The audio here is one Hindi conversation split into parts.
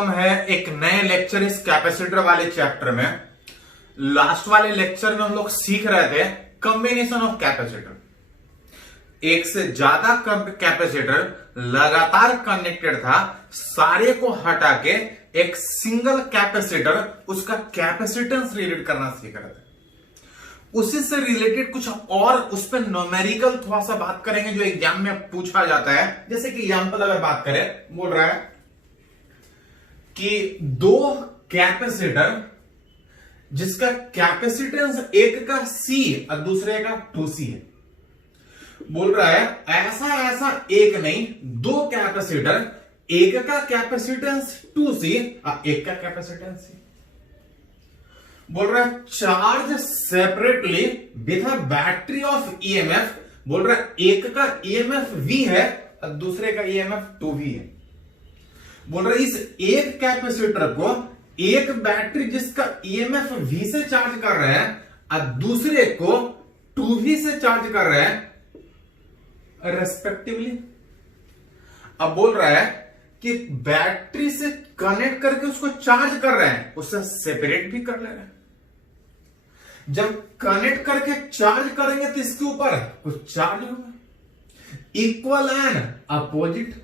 वेलकम है एक नए लेक्चर इस कैपेसिटर वाले चैप्टर में। लास्ट वाले लेक्चर में हम लोग सीख रहे थे कॉम्बिनेशन ऑफ कैपेसिटर। एक से ज्यादा कैपेसिटर लगातार कनेक्टेड था, सारे को हटा के एक सिंगल कैपेसिटर उसका कैपेसिटेंस रिलेट करना सीख रहे थे। उसी से रिलेटेड कुछ और उस पर न्यूमेरिकल थोड़ा सा बात करेंगे जो एग्जाम में पूछा जाता है। जैसे कि एग्जाम्पल अगर बात करें, बोल रहा है कि दो कैपेसिटर जिसका कैपेसिटेंस एक का C और दूसरे का 2C है। बोल रहा है ऐसा ऐसा एक नहीं, दो कैपेसिटर, एक का कैपेसिटेंस 2C और एक का कैपेसिटेंस C। बोल रहा है charge separately with a battery of EMF। बोल रहा है एक का EMF V है और दूसरे का EMF 2V है। बोल रहा है इस एक कैपेसिटर को एक बैटरी जिसका EMF V से चार्ज कर रहे हैं और दूसरे को 2V से चार्ज कर रहे हैं रेस्पेक्टिवली। अब बोल रहा है कि बैटरी से कनेक्ट करके उसको चार्ज कर रहे हैं, उससे सेपरेट भी कर ले रहे हैं। जब कनेक्ट करके चार्ज करेंगे तो इसके ऊपर कुछ चार्ज होगा, इक्वल एंड अपोजिट।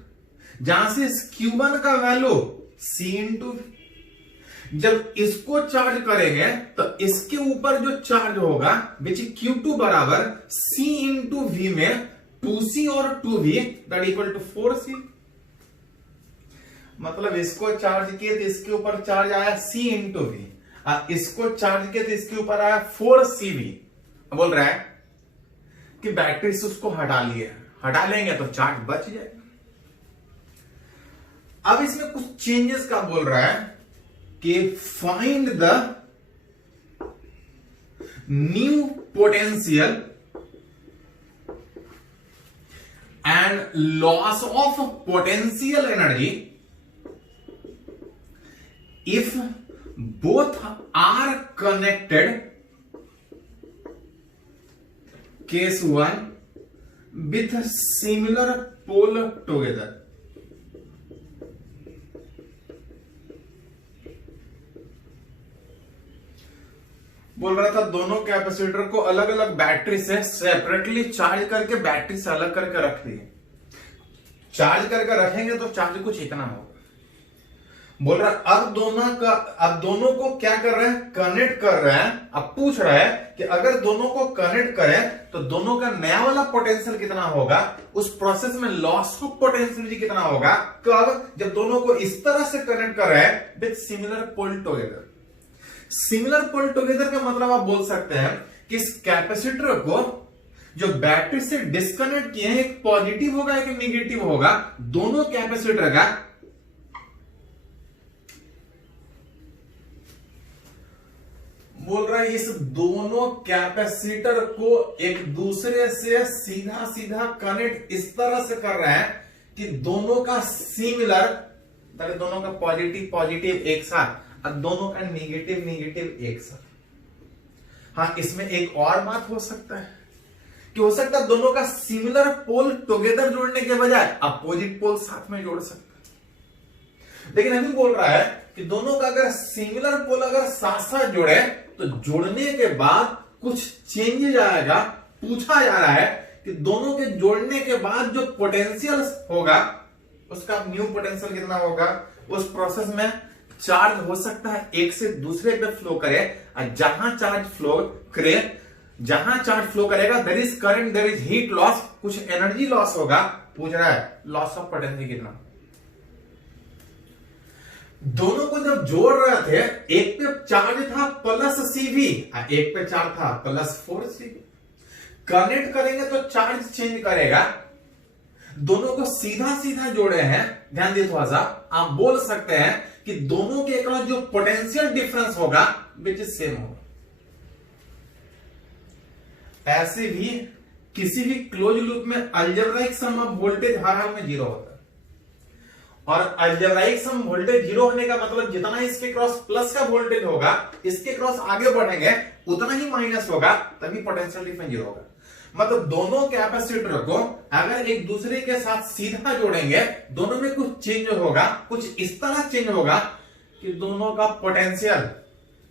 जहां से इस Q1 का वैल्यू C इंटू V। जब इसको चार्ज करेंगे तो इसके ऊपर जो चार्ज होगा विच Q2 बराबर C इंटू V में 2C और 2V that equal to 4C। मतलब इसको चार्ज किए तो इसके ऊपर चार्ज आया C इंटू V, इसको चार्ज किया तो इसके ऊपर आया 4CV। बोल रहा है कि बैटरी से उसको हटा लेंगे तो चार्ज बच जाएगा। अब इसमें कुछ चेंजेस का बोल रहा है कि find the new potential and loss of potential energy if both are connected, case 1 with similar pole together। बोल रहा था दोनों कैपेसिटर को अलग अलग बैटरी से सेपरेटली चार्ज करके बैटरी से अलग करके रख दिए। चार्ज करके रखेंगे तो चार्ज कुछ इतना होगा। बोल रहा है अब दोनों को क्या कर रहे हैं, कनेक्ट कर रहे हैं। अब पूछ रहा है कि अगर दोनों को कनेक्ट करें तो दोनों का नया वाला पोटेंशियल कितना होगा, उस प्रोसेस में लॉस ऑफ पोटेंशियल कितना होगा। तो अब जब दोनों को इस तरह से कनेक्ट कर रहे हैं with similar pole together. Similar pole together का मतलब आप बोल सकते हैं कि इस कैपेसिटर को जो बैटरी से डिस्कनेक्ट किए हैं, एक पॉजिटिव होगा एक निगेटिव होगा। दोनों कैपेसिटर का बोल रहा है इस दोनों कैपेसिटर को एक दूसरे से सीधा सीधा कनेक्ट इस तरह से कर रहा है कि दोनों का सिमिलर, दोनों का पॉजिटिव पॉजिटिव एक साथ और दोनों का नेगेटिव नेगेटिव एक साथ। हाँ, इसमें एक और बात हो सकता है कि हो सकता है दोनों का सिमिलर पोल टुगेदर जोड़ने के बजाय अपोजिट पोल साथ में जोड़ सकता है। लेकिन अभी बोल रहा है कि दोनों का अगर सिमिलर पोल अगर साथ साथ जोड़े तो जोड़ने के बाद कुछ चेंजेस आएगा। पूछा जा रहा है कि दोनों के जोड़ने के बाद जो पोटेंशियल होगा उसका न्यू पोटेंशियल कितना होगा। उस प्रोसेस में चार्ज हो सकता है एक से दूसरे पे फ्लो करे, और जहां चार्ज फ्लो करेगा there is current, there is heat loss, कुछ एनर्जी लॉस होगा। पूछ रहा है लॉस ऑफ पोटेंशियल कितना। दोनों को जब जोड़ रहे थे एक पे चार्ज था प्लस CV और एक पे चार्ज था प्लस 4CV। कनेक्ट करेंगे तो चार्ज चेंज करेगा। दोनों को सीधा सीधा जोड़े हैं, ध्यान दिए थोड़ा सा। आप बोल सकते हैं कि दोनों के अक्रॉस जो पोटेंशियल डिफरेंस होगा विच इज सेम होगा। ऐसे भी किसी भी क्लोज लूप में अलजेब्राइक सम ऑफ वोल्टेज हर हाल में 0 होता है। और अलजेब्राइक सम वोल्टेज 0 होने का मतलब जितना इसके क्रॉस प्लस का वोल्टेज होगा, इसके क्रॉस आगे बढ़ेंगे उतना ही माइनस होगा, तभी पोटेंशियल डिफरेंस 0 होगा। मतलब दोनों कैपेसिटर को अगर एक दूसरे के साथ सीधा जोड़ेंगे, दोनों में कुछ चेंज होगा, कुछ इस तरह चेंज होगा कि दोनों का पोटेंशियल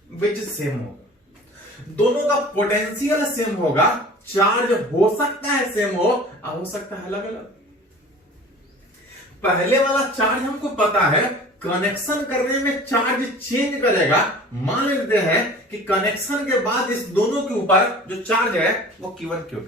विच सेम होगा। दोनों का पोटेंशियल सेम होगा, चार्ज हो सकता है सेम हो सकता है अलग अलग। पहले वाला चार्ज हमको पता है कनेक्शन करने में चार्ज चेंज करेगा। मान लेते हैं कि कनेक्शन के बाद इस दोनों के ऊपर जो चार्ज है वो Q1 Q2।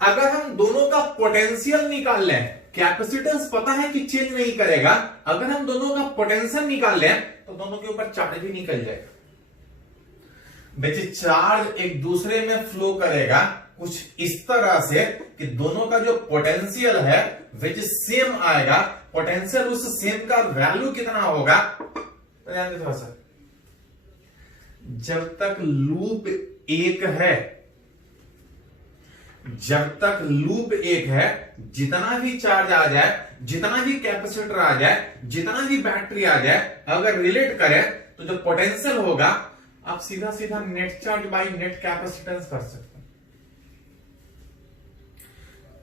अगर हम दोनों का पोटेंशियल निकाल लें, कैपेसिटेंस पता है कि चेंज नहीं करेगा, अगर हम दोनों का पोटेंशियल निकाल लें तो दोनों के ऊपर चार्ज भी निकल जाएगा। बच्चे चार्ज एक दूसरे में फ्लो करेगा कुछ इस तरह से कि दोनों का जो पोटेंशियल है विच सेम आएगा। पोटेंशियल उस सेम का वैल्यू कितना होगा तो ध्यान दे थोड़ा सा। जब तक लूप एक है, जब तक लूप एक है, जितना भी चार्ज आ जाए, जितना भी कैपेसिटर आ जाए, जितना भी बैटरी आ जाए, अगर रिलेट करें तो जो पोटेंशियल होगा आप सीधा सीधा net charge by net capacitance कर सकते हैं।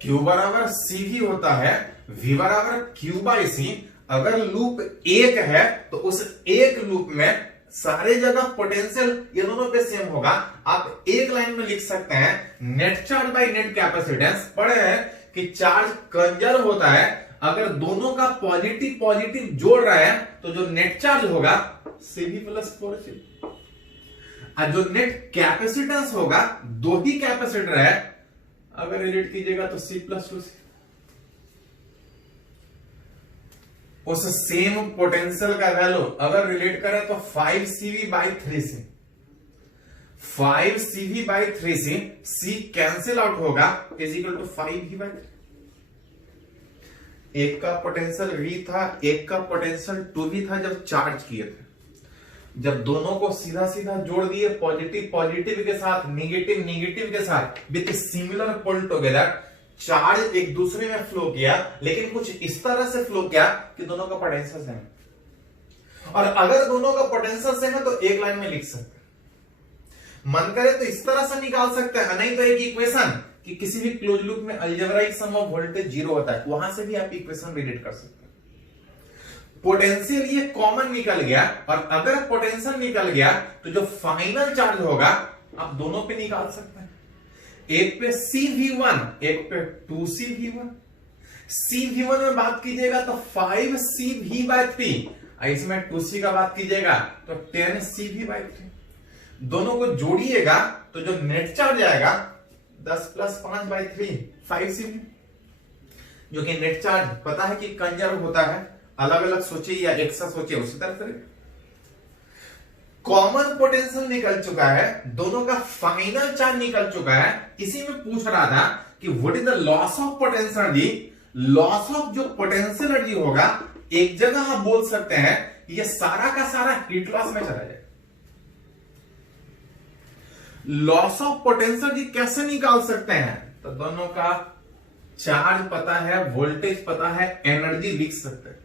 Q बराबर C भी होता है, V बराबर Q बाई C। अगर लूप एक है तो उस एक लूप में सारे जगह पोटेंशियल ये दोनों पे सेम होगा। आप एक लाइन में लिख सकते हैं net charge by net capacitance. पढ़े हैं कि चार्ज कंजर्व होता है, अगर दोनों का पॉजिटिव पॉजिटिव जोड़ रहे हैं तो जो नेट चार्ज होगा CV प्लस 4C। और जो नेट कैपेसिटेंस होगा, दो ही कैपेसिटर है, अगर रिलेट कीजिएगा तो C प्लस 2C। उस सेम पोटेंशियल का वैल्यू अगर रिलेट करें तो 5CV by 3C। 5CV by 3C, C cancel out होगा is equal to 5V by 3। एक का पोटेंशियल V था, एक का पोटेंशियल 2V था जब चार्ज किए थे। जब दोनों को सीधा सीधा जोड़ दिए, पॉजिटिव पॉजिटिव के साथ, नेगेटिव नेगेटिव के साथ, with similar pull together, charge एक दूसरे में फ्लो किया, लेकिन कुछ इस तरह से फ्लो किया कि दोनों का पोटेंशियल सेम है। और अगर दोनों का पोटेंशियल सेम है तो एक लाइन में लिख सकते हैं। मन करे तो इस तरह से निकाल सकते हैं, नहीं तो एक इक्वेशन कि किसी भी क्लोज लूप में अलजेब्राइक सम ऑफ वोल्टेज 0 होता है, वहां से भी आप इक्वेशन रिलेट कर सकते हैं। पोटेंशियल ये कॉमन निकल गया, और अगर पोटेंशियल निकल गया तो जो फाइनल चार्ज होगा आप दोनों पे निकाल सकते हैं। एक पे CV1, एक पे 2CV1। CV1 में बात कीजिएगा तो 5CV बाई 3, इसमें 2C का बात कीजिएगा तो 10CV बाई 3। दोनों को जोड़िएगा तो जो नेट चार्ज आएगा 10 प्लस 5 बाई 3, 5CV, जो कि नेट चार्ज पता है कि कंजर्व होता है। अलग अलग सोचिए या एक साथ सोचिए, उसी तरह से कॉमन पोटेंशियल निकल चुका है, दोनों का फाइनल चार्ज निकल चुका है। इसी में पूछ रहा था कि what is the loss of potential energy. Loss of जो पोटेंशियल एनर्जी होगा, एक जगह आप बोल सकते हैं ये सारा का सारा हीट लॉस में चला जाए। लॉस ऑफ पोटेंशियल एनर्जी कैसे निकाल सकते हैं, तो दोनों का चार्ज पता है, वोल्टेज पता है, एनर्जी लिख सकते हैं।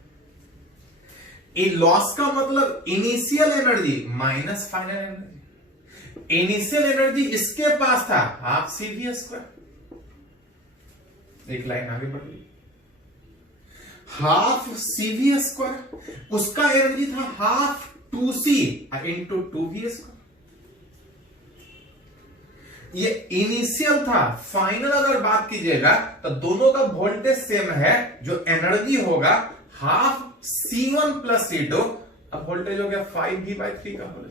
लॉस का मतलब initial energy minus final energy. Initial energy इसके पास था हाफ CV स्क्वायर, एक लाइन आगे बढ़ गई, हाफ CV स्क्वायर, उसका एनर्जी था half 2C into 2V square. ये इनिशियल था। फाइनल अगर बात कीजिएगा तो दोनों का वोल्टेज सेम है, जो एनर्जी होगा हाफ C1 प्लस C2। अब वोल्टेज हो गया 5V बाई 3 का होल।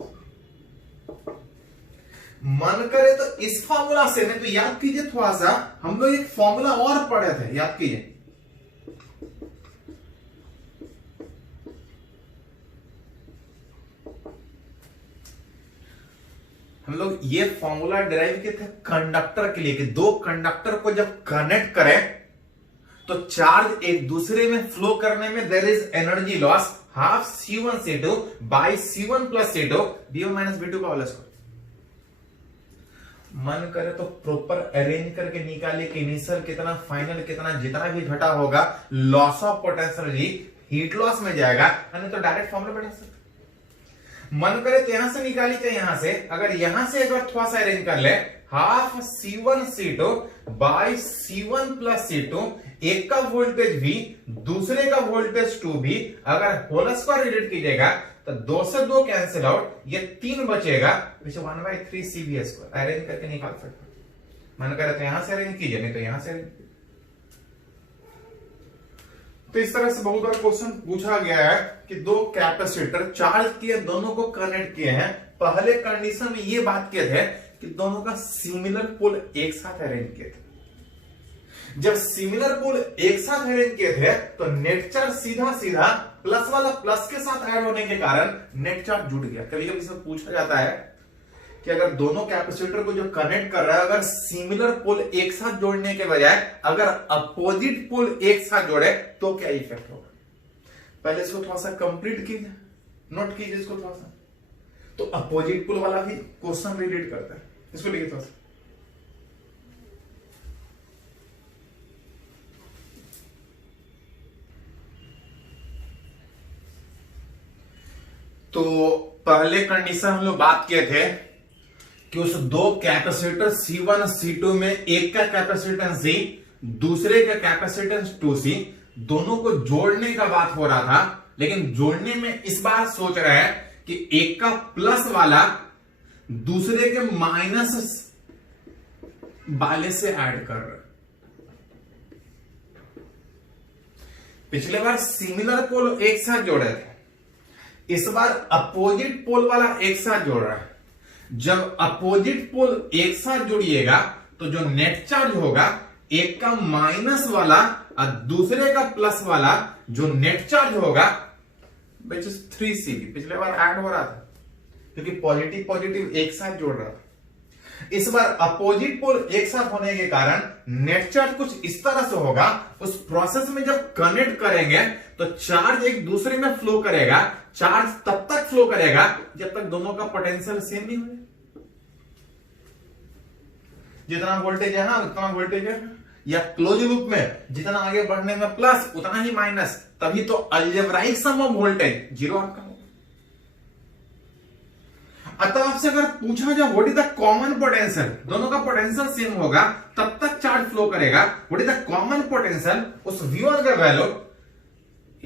मन करे तो इस फॉर्मूला से, नहीं तो याद कीजिए थोड़ा सा, हम लोग एक फॉर्मूला और पढ़े थे, याद कीजिए। हम लोग ये फॉर्मूला डिराइव किए थे कंडक्टर के लिए कि दो कंडक्टर को जब कनेक्ट करें तो चार्ज एक दूसरे में फ्लो करने में there is energy loss half C1 C2 by C1 plus C2 B1 minus B2 का होल स्क्वायर। मन करे तो प्रॉपर अरेंज करके निकालिए कि इनिशियल कितना, फाइनल कितना, जितना भी घटा होगा loss of potential energy heat loss में जाएगा, नहीं तो डायरेक्ट फॉर्मूला बढ़ा सकते। मन करे तो यहां से निकाली, चाहे यहां से, अगर यहां से एक बार थोड़ा सा अरेंज कर ले half C1 C2 by C1 plus C2, एक का वोल्टेज V दूसरे का वोल्टेज 2V, अगर होल स्क्वायर रिलेट कीजिएगा तो 2 से 2 कैंसिल आउट, ये 3 बचेगा, विच 1/3 CV स्क्वायर। अरेंज करके निकाल सकते, मन करे तो यहां से अरेंज कीजिए, नहीं तो यहां से अरेंज। तो इस तरह से बहुत बार क्वेश्चन पूछा गया है कि दो कैपेसिटर चार्ज किए, दोनों को कनेक्ट किए हैं। पहले कंडीशन में ये बात किए थे कि दोनों का सिमिलर पोल एक साथ अरेंज किए थे। जब सिमिलर पोल एक साथ अरेंज किए थे तो नेट चार्ज सीधा सीधा प्लस वाला प्लस के साथ ऐड होने के कारण नेट चार्ज जुड़ गया। कभी कभी इसमें पूछा जाता है कि अगर दोनों कैपेसिटर को जो कनेक्ट कर रहा है, अगर सिमिलर पोल एक साथ जोड़ने के बजाय अगर अपोजिट पोल एक साथ जोड़े तो क्या इफेक्ट होगा। पहले इसको थोड़ा सा कंप्लीट कीजिए, नोट कीजिए इसको थोड़ा सा, तो अपोजिट पोल वाला भी क्वेश्चन रिलेट करता है। इसको लिखिए थोड़ा सा। तो पहले कंडीशन हम लोग बात किए थे कि उस दो कैपेसिटर C1 C2 में एक का कैपेसिटेंस C, दूसरे का कैपेसिटेंस 2C, दोनों को जोड़ने का बात हो रहा था। लेकिन जोड़ने में इस बार सोच रहे हैं कि एक का प्लस वाला दूसरे के माइनस वाले से ऐड कर रहे। पिछले बार सिमिलर पोल एक साथ जोड़े थे, इस बार अपोजिट पोल वाला एक साथ जोड़ रहा है। जब अपोजिट पोल एक साथ जोड़िएगा तो जो नेट चार्ज होगा, एक का माइनस वाला और दूसरे का प्लस वाला जो नेट चार्ज होगा विच इज 3CV, पिछले बार ऐड हो रहा था क्योंकि पॉजिटिव पॉजिटिव एक साथ जोड़ रहा था। इस बार अपोजिट पोल एक साथ होने के कारण नेट चार्ज कुछ इस तरह से होगा। उस प्रोसेस में जब कनेक्ट करेंगे तो चार्ज एक दूसरे में फ्लो करेगा। चार्ज तब तक फ्लो करेगा जब तक दोनों का पोटेंशियल सेम नहीं हो। जितना वोल्टेज है उतना वोल्टेज है, या क्लोज लूप में जितना आगे बढ़ने में प्लस उतना ही माइनस, तभी तो algebraic sum of voltage zero आपका होगा। अतः आपसे अगर पूछा जाए what is the common potential, दोनों का पोटेंशियल सेम होगा तब तक चार्ज फ्लो करेगा। What is the common potential, उस V1 का वैल्यू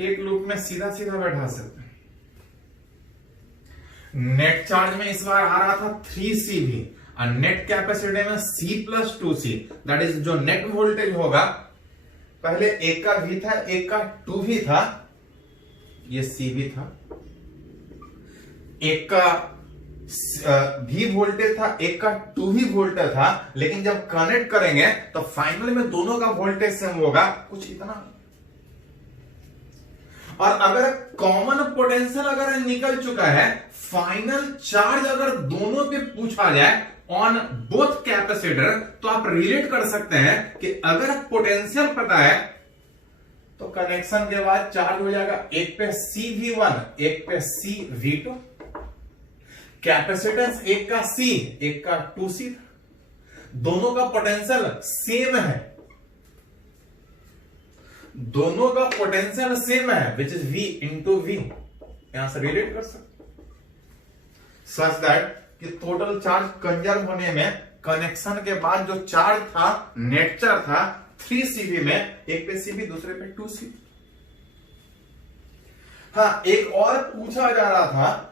एक लूप में सीधा सीधा बैठा सकते हैं। नेट चार्ज में इस बार आ रहा था 3CV और नेट कैपेसिटी में C plus 2C, that is जो नेट वोल्टेज होगा। पहले एक का V था, एक का 2V था, ये CV था। एक का V वोल्टेज था, एक का 2V वोल्टेज था। लेकिन जब कनेक्ट करेंगे तो फाइनल में दोनों का वोल्टेज सेम होगा, कुछ इतना। और अगर कॉमन पोटेंशियल अगर निकल चुका है, फाइनल चार्ज अगर दोनों पे पूछा जाए ऑन बोथ कैपेसिटर, तो आप रिलेट कर सकते हैं कि अगर पोटेंशियल पता है तो कनेक्शन के बाद चार्ज हो जाएगा एक पे CV1, एक पे CV2। कैपेसिटेंस एक का C, एक का 2C, दोनों का पोटेंशियल सेम है, दोनों का पोटेंशियल सेम है, which is V into V। यहां से रिलेट कर सकते सच दैट कि टोटल चार्ज कंजर्व होने में कनेक्शन के बाद जो चार्ज था, नेट चार्ज था 3CV में, एक पे CV दूसरे पे 2C। हाँ, एक और पूछा जा रहा था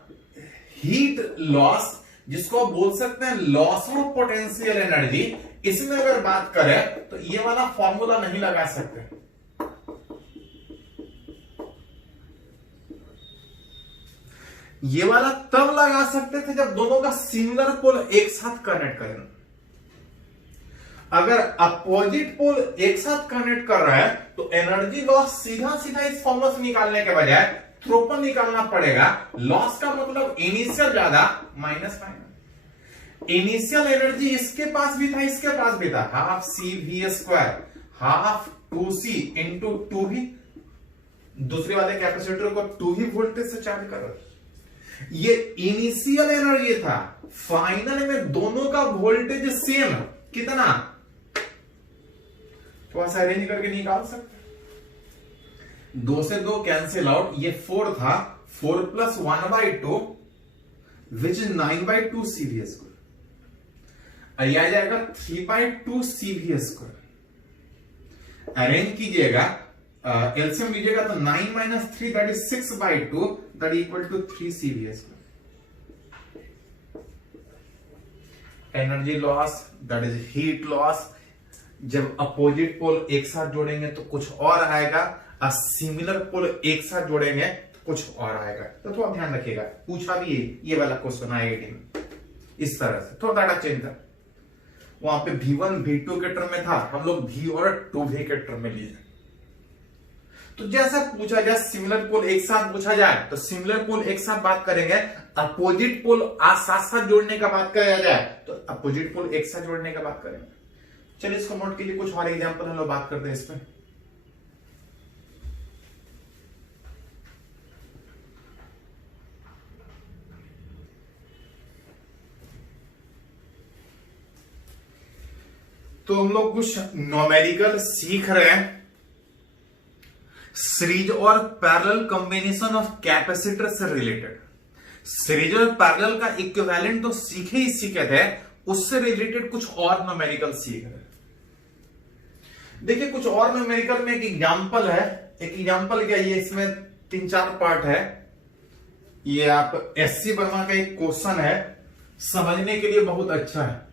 हीट लॉस, जिसको आप बोल सकते हैं लॉस ऑफ पोटेंशियल एनर्जी। इसमें अगर बात करें तो ये वाला फॉर्मूला नहीं लगा सकते। ये वाला तब लगा सकते थे जब दोनों का सिमिलर पोल एक साथ कनेक्ट करें। अगर अपोजिट पोल एक साथ कनेक्ट कर रहा है तो एनर्जी लॉस सीधा सीधा इस फॉर्मूला से निकालने के बजाय थ्रू पर निकालना पड़ेगा। लॉस का मतलब इनिशियल ज्यादा माइनस माइनस। इनिशियल एनर्जी इसके पास भी था, इसके पास भी था, half CV square, half 2C into 2V। दूसरे वाले कैपेसिटर को 2V वोल्टेज से चार्ज कर रहा है। ये इनिशियल एनर्जी था, फाइनल में दोनों का वोल्टेज सेम, कितना, थोड़ा सा अरेंज करके निकाल सकते। 2 से 2 कैंसिल आउट, ये 4 था, 4 plus 1/2 which is 9/2 CV square. ये आ जाएगा 3/2 CV²। अरेंज कीजिएगा, एलसीएम लीजिएगा तो 9 - 3 that is 6/2 that equal to 3 CV²। Energy loss that is heat loss. जब अपोजिट पोल एक साथ जोड़ेंगे तो कुछ और आएगा, और सिमिलर पोल एक साथ जोड़ेंगे तो कुछ और आएगा। तो थोड़ा ध्यान रखिएगा, पूछा भी ये वाला क्वेश्चन आएगा इस तरह से, थोड़ा डाटा चेंज था। वहां पे V1 V2 के टर्म में था, हम लोग V और 2V के टर्म में लिए। तो जैसा पूछा जाए सिमिलर पोल एक साथ पूछा जाए तो सिमिलर पोल एक साथ बात करेंगे, अपोजिट पोल साथ साथ जोड़ने का बात किया जाए तो अपोजिट पोल एक साथ जोड़ने का बात करेंगे। चलिए इसको नोट कीजिए, कुछ और एग्जांपल हम लोग बात करते हैं इसमें। तो हम लोग कुछ न्यूमेरिकल सीख रहे हैं, सीरीज और पैरेलल कॉम्बिनेशन ऑफ कैपेसिटर से रिलेटेड। सीरीज और पैरेलल का इक्विवेलेंट तो सीखे थे, उससे रिलेटेड कुछ और न्यूमेरिकल सीख रहे हैं। देखिए कुछ और न्यूमेरिकल में एक एग्जांपल है, एक एग्जांपल क्या, ये इसमें 3-4 पार्ट है। ये आप एससी वर्मा का एक क्वेश्चन है, समझने के लिए बहुत अच्छा है।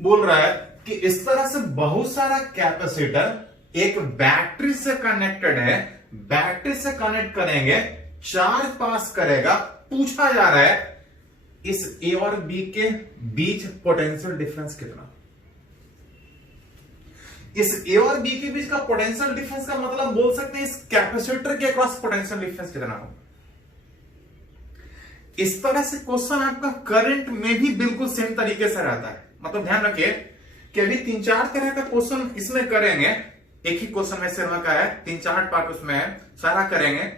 बोल रहा है कि इस तरह से बहुत सारा कैपेसिटर एक बैटरी से कनेक्टेड है, बैटरी से कनेक्ट करेंगे, चार्ज पास करेगा। पूछा जा रहा है इस ए और बी के बीच पोटेंशियल डिफरेंस कितना। इस ए और बी के बीच का पोटेंशियल डिफरेंस का मतलब बोल सकते हैं इस कैपेसिटर के अक्रॉस पोटेंशियल डिफरेंस कितना हो। इस तरह से क्वेश्चन आपका करंट में भी बिल्कुल सेम तरीके से रहता है। मतलब ध्यान रखिए कि अभी 3-4 तरह का क्वेश्चन इसमें करेंगे, एक ही क्वेश्चन में सिर्फ का है, 3-4 पार्ट उसमें है, सारा करेंगे।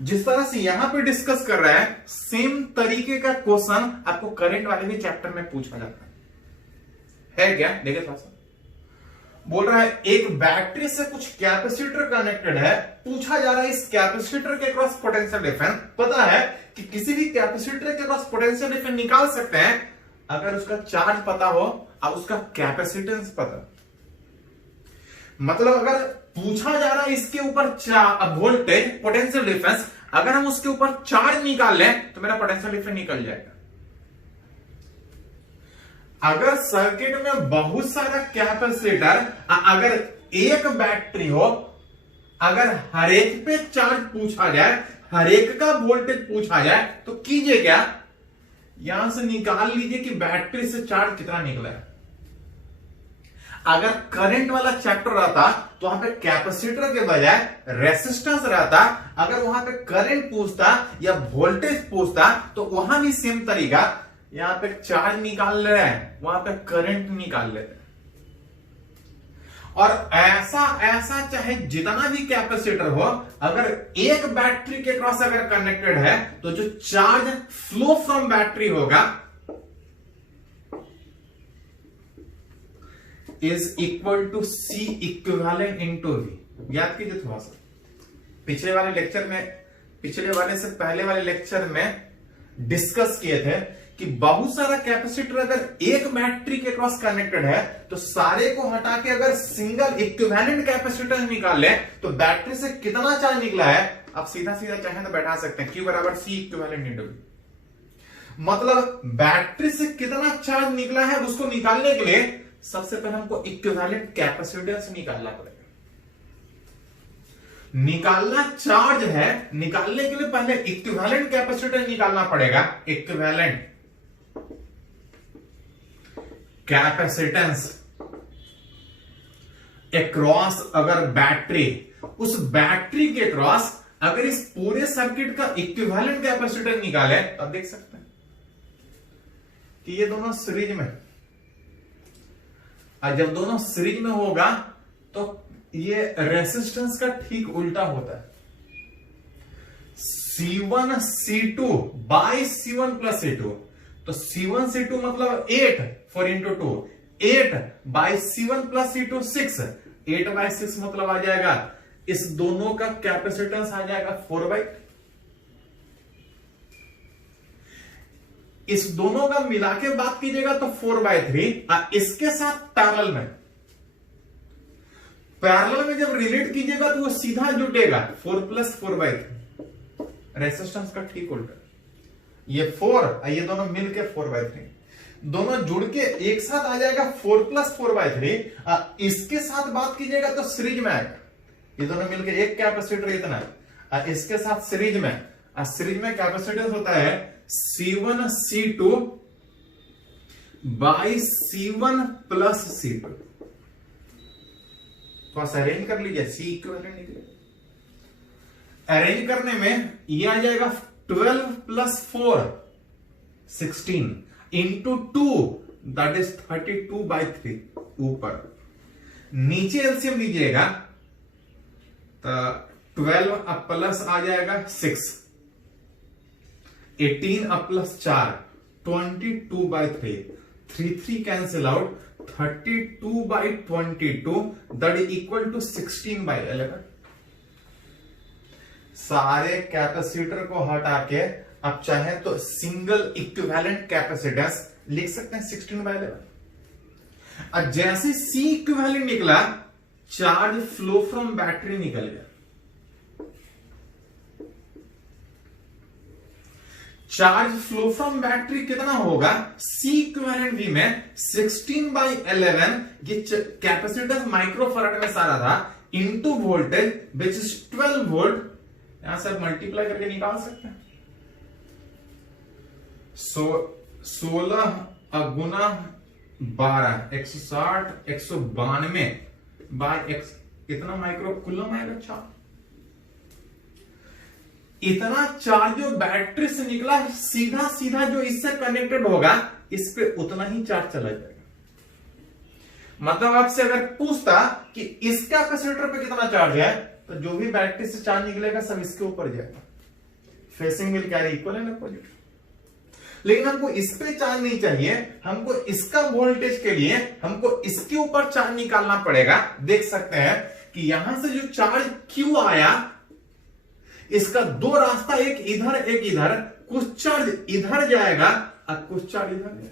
जिस तरह से यहां पे डिस्कस कर रहा है सेम तरीके का क्वेश्चन आपको करंट वाले भी चैप्टर में पूछा जाता है क्या? देखिए थोड़ा सा बोल रहा है एक बैटरी से कुछ कैपेसिटर कनेक्टेड है, पूछा जा रहा है इस कैपेसिटर के क्रॉस पोटेंशियल डिफरेंस। पता है कि किसी भी कैपेसिटर के क्रॉस पोटेंशियल डिफरेंस निकाल सकते हैं अगर उसका चार्ज पता हो और उसका कैपेसिटेंस पता। मतलब अगर पूछा जा रहा है इसके ऊपर वोल्टेज पोटेंशियल डिफरेंस, अगर हम उसके ऊपर चार्ज निकाल लें तो मेरा पोटेंशियल डिफरेंस निकल जाएगा। अगर सर्किट में बहुत सारा कैपेसिटर, अगर एक बैटरी हो, अगर हर एक पे चार्ज पूछा जाए, हर एक का वोल्टेज पूछा जाए तो कीजिए क्या, यहां से निकाल लीजिए कि बैटरी से चार्ज कितना निकला है। अगर करंट वाला चैप्टर रहता तो वहां पे कैपेसिटर के बजाय रेसिस्टेंस रहता। अगर वहां पे करंट पूछता या वोल्टेज पूछता तो वहां भी सेम तरीका, यहां पे चार्ज निकाल ले रहे हैं, वहां पे करंट निकाल ले रहे हैं। और ऐसा चाहे जितना भी कैपेसिटर हो, अगर एक बैटरी के क्रॉस अगर कनेक्टेड है तो जो चार्ज फ्लो फ्रॉम बैटरी होगा is equal to C equivalent into V. याद कीजिए थोड़ा सा, पिछले वाले से पहले वाले लेक्चर में डिस्कस किए थे कि बहुत सारा कैपेसिटर अगर एक बैटरी के क्रॉस कनेक्टेड है तो सारे को हटा के अगर सिंगल इक्विवेलेंट कैपेसिटर निकाल ले तो बैटरी से कितना चार्ज निकला है आप सीधा सीधा चाहें तो बैठा सकते हैं, Q बराबर सी इक्विवेलेंट इनटू वी। मतलब बैटरी से कितना चार्ज निकला है उसको निकालने के लिए सबसे पहले हमको इक्विवेलेंट कैपेसिटेंस निकालना पड़ेगा। निकालना चार्ज है, निकालने के लिए पहले इक्विवेलेंट कैपेसिटेंस निकालना पड़ेगा। इक्विवेलेंट कैपेसिटेंस अक्रॉस अगर बैटरी, उस बैटरी के क्रॉस अगर इस पूरे सर्किट का इक्विवेलेंट कैपेसिटेंस निकाले तो आप देख सकते हैं कि ये दोनों सीरीज में, और जब दोनों सीरीज में होगा तो ये रेसिस्टेंस का ठीक उल्टा होता है। C1 C2 by C1 plus C2, तो C1 C2 मतलब 8 4 into 2, 8 by C1 plus C2 6, 8 by 6 मतलब आ जाएगा इस दोनों का कैपेसिटेंस आ जाएगा 4/। इस दोनों का मिला के बात कीजिएगा तो 4/3, इसके साथ पैरेलल में जब रिलेट कीजिएगा तो वो सीधा जुटेगा 4 + 4/3, रेसिस्टेंस का ठीक उल्टा। ये 4 ये दोनों मिलके 4/3, दोनों जुड़ के एक साथ आ जाएगा 4 + 4/3। इसके साथ बात कीजिएगा तो सीरीज में आएगा, ये दोनों मिलके एक कैपेसिटर इतना है। इसके साथ सीरीज में कैपेसिटेंस होता है C1 C2 by C1 + C2। तो अरेंज कर लीजिए, C इक्विवेलेंट निकले। अरेंज करने में ये आ जाएगा 12 + 4 16 इंटू 2 दैट इज 32/3 ऊपर। नीचे एलसीएम लीजिएगा तो 12 अब प्लस आ जाएगा 6, 18 अब plus 4 22/3, 3 cancel out, 32/22 that is equal to 16/11। सारे कैपेसिटर को हटा के अब चाहे तो सिंगल इक्विवेलेंट कैपेसिटेंस लिख सकते हैं 16/11। अब जैसे C इक्विवेलेंट निकला, चार्ज फ्लो फ्रॉम बैटरी निकल गया। चार्ज फ्लो फ्रॉम बैटरी कितना होगा C इक्विवेलेंट V में 16/11, ये कैपेसिटेंस माइक्रोफैराड में सारा था, into voltage which is 12 volt. यहां से मल्टीप्लाई करके निकाल सकते हैं। 16 गुना 12 160 192 बाय x, कितना माइक्रो कूलम आएगा? चार्ज। इतना चार्ज जो बैटरी से निकला सीधा सीधा जो इससे कनेक्टेड होगा इस पे उतना ही चार्ज चला जाएगा। मतलब आपसे अगर पूछता कि इस कैपेसिटर पे कितना चार्ज है, तो जो भी बैटरी से चार्ज निकलेगा सब इसके ऊपर जाएगा। Facing will carry equal and opposite. लेकिन हमको इस पे चार्ज नहीं चाहिए, हमको इसका वोल्टेज के लिए हमको इसके ऊपर चार्ज निकालना पड़ेगा। देख सकते हैं कि यहां से जो चार्ज Q आया, इसका दो रास्ता, एक इधर एक इधर। कुछ चार्ज इधर जाएगा और कुछ चार्ज इधर जाएगा।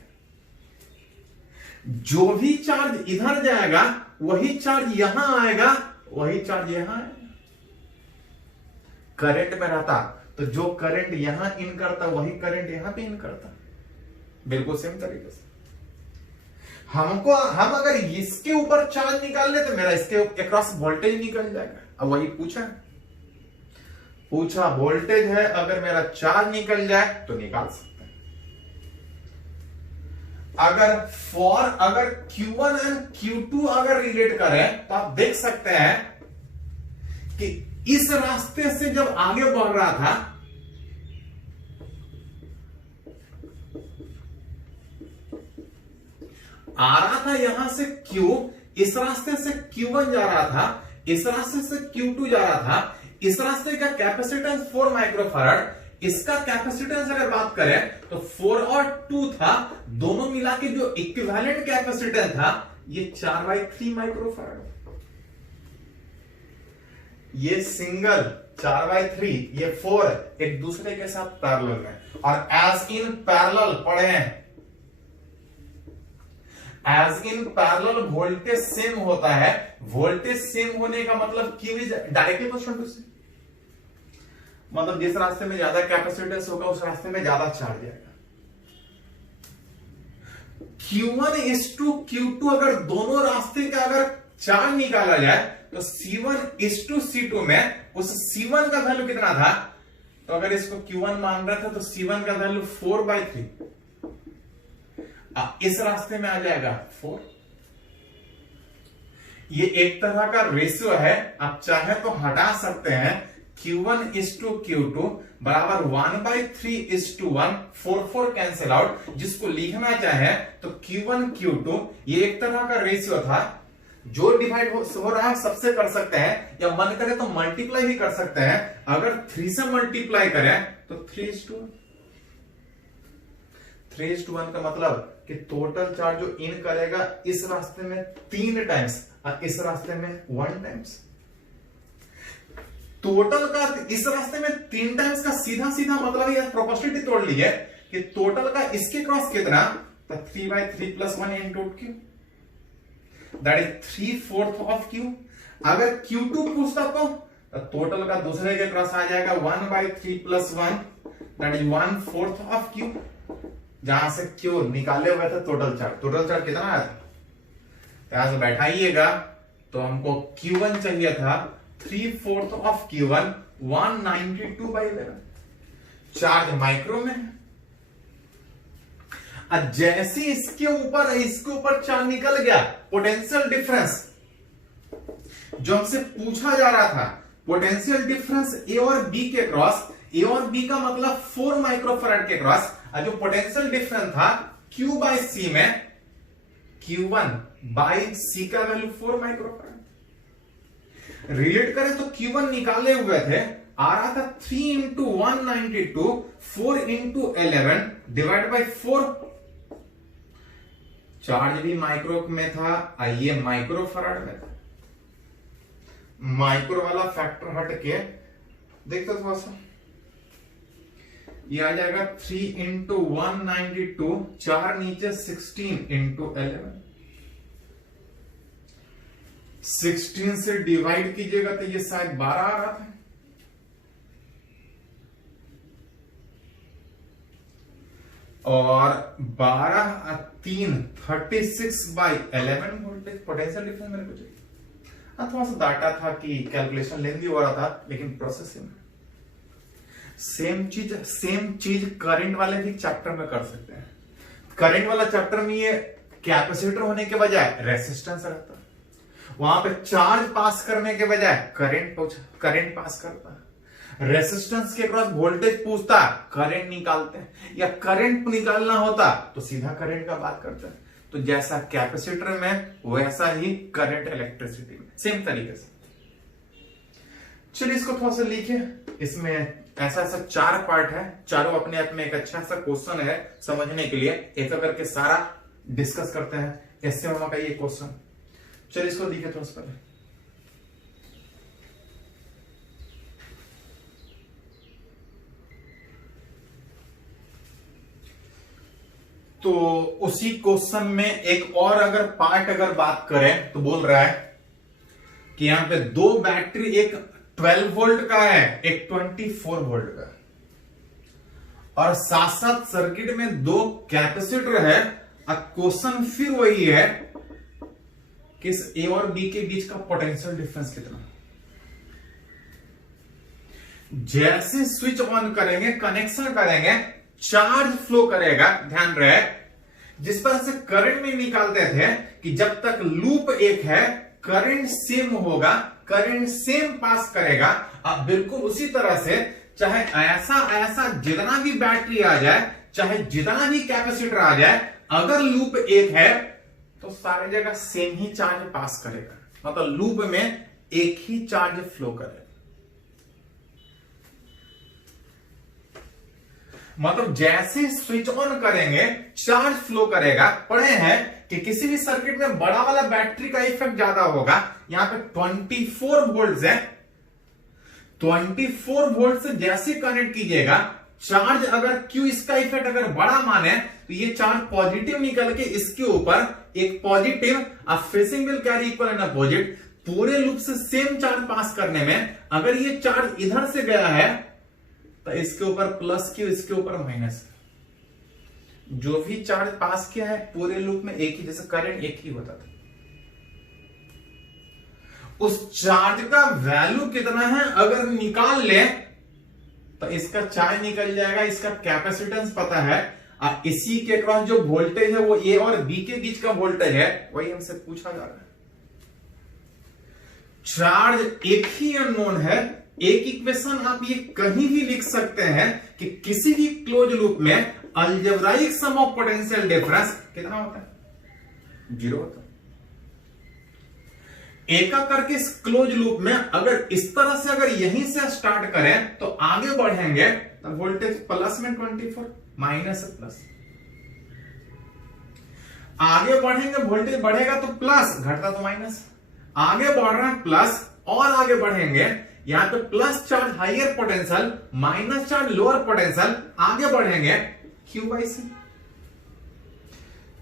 जो भी चार्ज इधर जाएगा वही चार्ज यहां आएगा, वही चार्ज यहां आएगा। करंट में रहता तो जो करंट यहां इन करता वही करंट यहां पे इन करता, बिल्कुल सेम तरीके से। हम अगर इसके ऊपर चार्ज निकाल ले तो मेरा इसके अक्रॉस वोल्टेज निकल जाएगा। अब वही पूछा वोल्टेज है, अगर मेरा चार्ज निकल जाए तो निकाल सकते हैं। अगर Q1 एंड Q2 अगर रिलेट करें तो आप देख सकते हैं कि इस रास्ते से जब आगे बढ़ रहा था, आ रहा था यहां से Q, इस रास्ते से Q1 जा रहा था, इस रास्ते से Q2 जा रहा था। इस रास्ते का कैपेसिटेंस 4 माइक्रोफैराड, इसका कैपेसिटेंस अगर बात करें तो 4 और 2 था, दोनों मिला के जो इक्विवेलेंट कैपेसिटेंस था ये 4/3 माइक्रोफैराड। ये सिंगल 4/3, ये 4 एक दूसरे के साथ पैरेलल में। और एज इन पैरेलल पढ़े हैं, as in parallel voltage same होता है। वोल्टेज सेम होने का मतलब Q is directly proportional to C। मतलब जिस रास्ते में ज्यादा कैपेसिटेंस होगा उस रास्ते में ज्यादा चार्ज आएगा। Q1 is to Q2 अगर दोनों रास्ते का अगर चार्ज निकाला जाए तो C1 is to C2 में उस C1 का वैल्यू कितना था? तो अगर इसको Q1 मान रहा था तो C1 का वैल्यू 4/3, इस रास्ते में आ जाएगा 4। ये एक तरह का रेशियो है, आप चाहे तो हटा सकते हैं। Q1 is to Q2 बराबर 1/3 is to 1, 4 कैंसिल आउट। जिसको लिखना चाहे तो Q1 Q2 ये एक तरह का रेशियो था। जो डिवाइड हो रहा है सबसे कर सकते हैं, या मन करे तो मल्टीप्लाई भी कर सकते हैं। अगर 3 से मल्टीप्लाई करें तो 3:1। 3:1 का मतलब कि टोटल चार्ज जो इन करेगा इस रास्ते में 3 टाइम्स और इस रास्ते में 1 टाइम्स। टोटल का इस रास्ते में 3 टाइम्स का सीधा सीधा मतलब ये प्रोपोर्शनलिटी तोड़ लीजिए कि टोटल का इसके क्रॉस कितना, तो 3/3 + 1 into Q, that is 3/4 of Q. अगर Q2 पूछता तो टोटल का दूसरे के क्रॉस आ जाएगा 1/3 + 1, दैट इज 1/4 ऑफ क्यू। जहां से क्यू निकाले हुए थे टोटल चार्ज कितना आया था, यहां से बैठाइएगा तो हमको Q1 चाहिए था 3/4 ऑफ Q1, 192/11। चार्ज माइक्रो में है। जैसे इसके ऊपर चार्ज निकल गया, पोटेंशियल डिफरेंस जो हमसे पूछा जा रहा था, पोटेंशियल डिफरेंस ए और बी के क्रॉस, ए और बी का मतलब 4 माइक्रोफैराड के क्रॉस, और जो पोटेंशियल डिफरेंस था Q/C में, Q1/C का वैल्यू 4 माइक्रोफैराड। रिलेट करें तो Q1 निकाले हुए थे, आ रहा था 3 × 192, 4 × 11 डिवाइड बाई 4। चार्ज भी माइक्रो में था, ये माइक्रोफैराड में था। माइक्रो वाला फैक्टर हट के देखते थोड़ा सा, ये आ जाएगा 3 × 192, 4 नीचे 16 × 11। 16 से डिवाइड कीजिएगा तो ये शायद 12 आ रहा था, और 12 3 36/11 वोल्टेज पोटेंशियल डिफरेंस मेरे को चाहिए। थोड़ा सा डाटा था कि कैलकुलेशन लेंदी हो रहा था, लेकिन प्रोसेसिंग सेम चीज करंट वाले भी चैप्टर में कर सकते हैं। करंट वाला चैप्टर में ये कैपेसिटर होने के बजाय रेसिस्टेंस रहता है, वहां पे चार्ज पास करने के बजाय करंट पास करता है। रेसिस्टेंस के क्रॉस वोल्टेज पूछता, करंट निकालते हैं, या करंट निकालना होता तो सीधा करंट का बात करते हैं। तो जैसा कैपेसिटर में वैसा ही करंट इलेक्ट्रिसिटी में, सेम तरीके से। चलिए इसको थोड़ा सा लिखिए। इसमें ऐसा 4 पार्ट है, चारों अपने आप में एक अच्छा सा क्वेश्चन है समझने के लिए। एक करके सारा डिस्कस करते हैं। एसए मामा का ये क्वेश्चन, चलिए इसको लिखिए थोड़ा सा पहले। तो उसी क्वेश्चन में एक और अगर पार्ट अगर बात करें तो बोल रहा है कि यहां पे 2 बैटरी, एक 12 वोल्ट का है, एक 24 वोल्ट का, और साथ साथ सर्किट में 2 कैपेसिटर है। अब क्वेश्चन फिर वही है कि इस ए और बी के बीच का पोटेंशियल डिफरेंस कितना। जैसे स्विच ऑन करेंगे, कनेक्शन करेंगे, चार्ज फ्लो करेगा। ध्यान रहे, जिस पर से करंट में निकालते थे कि जब तक लूप एक है करंट सेम होगा, करंट सेम पास करेगा। अब बिल्कुल उसी तरह से चाहे ऐसा जितना भी बैटरी आ जाए, चाहे जितना भी कैपेसिटर आ जाए, अगर लूप एक है तो सारी जगह सेम ही चार्ज पास करेगा, मतलब लूप में एक ही चार्ज फ्लो करेगा। मतलब जैसे स्विच ऑन करेंगे चार्ज फ्लो करेगा। पढ़े हैं कि किसी भी सर्किट में बड़ा वाला बैटरी का इफेक्ट ज्यादा होगा। यहां पे 24 वोल्ट है, 24 वोल्ट से जैसे कनेक्ट कीजिएगा, चार्ज अगर क्यू इसका इफेक्ट अगर बड़ा माने तो ये चार्ज पॉजिटिव निकल के इसके ऊपर एक positive, facing will carry equal and opposite, पूरे लूप से सेम चार्ज पास करने में। अगर ये चार्ज इधर से गया है तो इसके ऊपर प्लस क्यू, इसके ऊपर माइनस। जो भी चार्ज पास किया है पूरे लूप में एक ही, जैसे करंट एक ही होता था। उस चार्ज का वैल्यू कितना है अगर निकाल ले तो इसका चार्ज निकल जाएगा, इसका कैपेसिटेंस पता है, और इसी के क्रॉस जो वोल्टेज है वो ए और बी के बीच का वोल्टेज है, वही हमसे पूछा जा रहा है। चार्ज एक ही अननोन है। एक इक्वेशन आप ये कहीं भी लिख सकते हैं कि किसी भी क्लोज लूप में algebraic sum of potential difference कितना होता है, 0 होता है। एक करके इस क्लोज लूप में अगर इस तरह से अगर यहीं से स्टार्ट करें तो आगे बढ़ेंगे तो वोल्टेज प्लस में 24, माइनस से प्लस। आगे बढ़ेंगे वोल्टेज बढ़ेगा तो प्लस, घटता तो माइनस। आगे बढ़ रहे हैं प्लस, और आगे बढ़ेंगे यहां पे plus charge higher potential, minus charge lower potential. आगे बढ़ेंगे Q by C।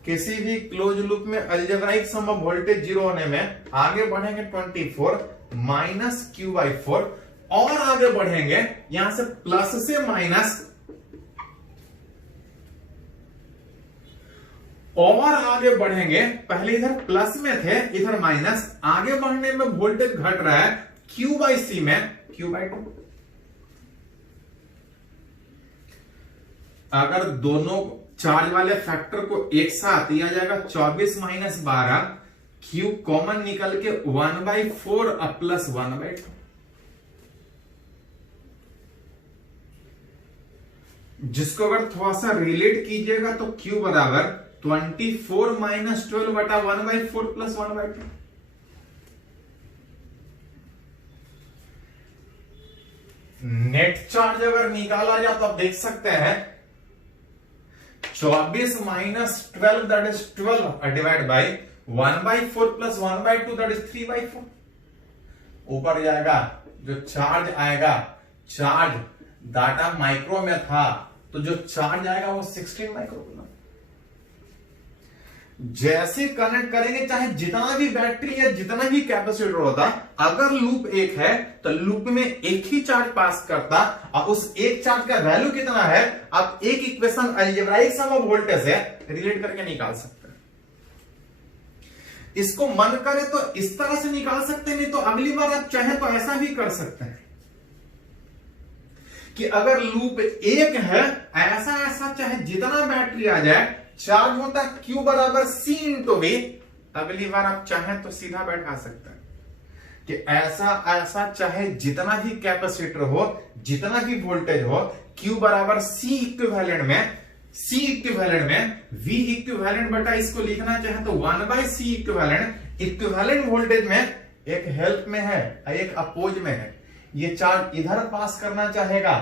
किसी भी क्लोज लूप में अलजेब्राइक सम ऑफ वोल्टेज 0 होने में आगे बढ़ेंगे 24 माइनस Q by 4 और आगे बढ़ेंगे यहां से प्लस से माइनस और आगे बढ़ेंगे, पहले इधर प्लस में थे इधर माइनस, आगे बढ़ने में वोल्टेज घट रहा है Q by C में Q by 2। अगर दोनों चार्ज वाले फैक्टर को एक साथ दिया जाएगा 24 माइनस 12, Q कॉमन निकल के 1/4 प्लस 1/2। जिसको अगर थोड़ा सा रिलेट कीजिएगा तो Q बराबर 24 माइनस 12 बटा 1/4 प्लस 1/2। नेट चार्ज अगर निकाला जाए तो आप देख सकते हैं 24 minus 12 that is 12 divide by 1/4 plus 1/2 that is 3/4। ऊपर जाएगा जो चार्ज आएगा, चार्ज डाटा माइक्रो में था तो जो चार्ज आएगा वो 16 माइक्रोकूलम। जैसे कनेक्ट करेंगे चाहे जितना भी बैटरी या जितना भी कैपेसिटर होता, अगर लूप एक है तो लूप में एक ही चार्ज पास करता और उस एक चार्ज का वैल्यू कितना है आप एक equation algebraic sum of voltage से रिलेट करके निकाल सकते हैं। इसको मन करे तो इस तरह से निकाल सकते हैं, नहीं तो अगली बार आप चाहे तो ऐसा भी कर सकते हैं कि अगर लूप एक है ऐसा ऐसा चाहे जितना बैटरी आ जाए चार्ज होता है Q बराबर C इंटू V। अगली बार आप चाहें तो सीधा बैठा सकते हैं कि ऐसा ऐसा चाहे जितना भी कैपेसिटर हो, जितना भी वोल्टेज हो, Q बराबर C इक्विवेलेंट में V इक्विवेलेंट बटा इसको लिखना चाहे तो 1/C इक्विवेलेंट। इक्विवेलेंट वोल्टेज में एक हेल्प में है एक अपोज में है। ये चार्ज इधर पास करना चाहेगा,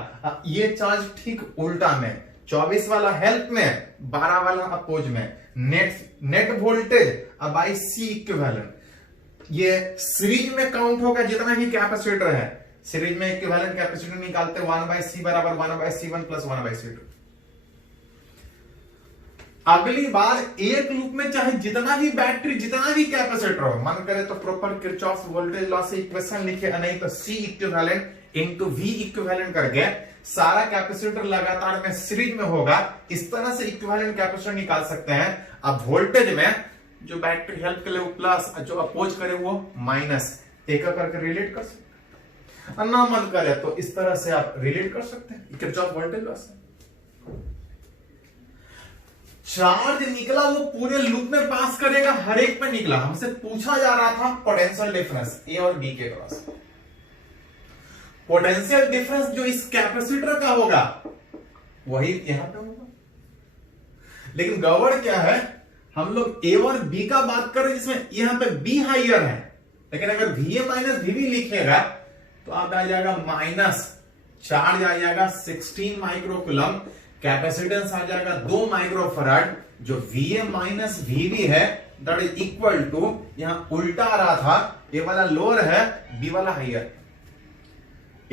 ये चार्ज ठीक उल्टा में, 24 वाला हेल्प में 12 वाला अपोज में। नेट वोल्टेज अब बाई C इक्विवेलेंट। ये सीरीज में काउंट होगा जितना भी कैपेसिटर है, सीरीज में इक्विवेलेंट कैपेसिटर निकालते 1/C बराबर 1/C1 प्लस 1/C2। अगली बार एक लूप में चाहे जितना भी बैटरी जितना भी कैपेसिटर हो, मन करे तो प्रॉपर किरचॉफ वोल्टेज लॉ से इक्वेशन लिखे, नहीं तो C equivalent into V equivalent करके सारा कैपेसिटर लगातार में सीरीज में होगा। इस तरह से इक्विवेलेंट कैपेसिटर निकाल सकते हैं। अब वोल्टेज में जो बैटरी हेल्प करे वो प्लस, जो अपोज करे वो माइनस, एक करके रिलेट कर सकते हैं। ना मन करे तो इस तरह से आप रिलेट कर सकते हैं किरचॉफ वोल्टेज लॉ से। चार्ज निकला वो पूरे लूप में पास करेगा, हर एक पे निकला। हमसे पूछा जा रहा था पोटेंशियल डिफरेंस ए और बी के क्रॉस। पोटेंशियल डिफरेंस जो इस कैपेसिटर का होगा वही यहां पे होगा, लेकिन गड़बड़ क्या है, हम लोग ए और बी का बात कर रहे हैं जिसमें यहां पे बी हाइयर है, लेकिन अगर VA माइनस VB लिखेगा तो आप आ जाएगा माइनस, चार्ज आ जाएगा 16 माइक्रोकूलम, कैपेसिटेंस आ जाएगा 2 माइक्रोफराड। जो VA माइनस VB है दैट इज इक्वल टू, यहां उल्टा आ रहा था, ए वाला लोअर है बी वाला हाइयर,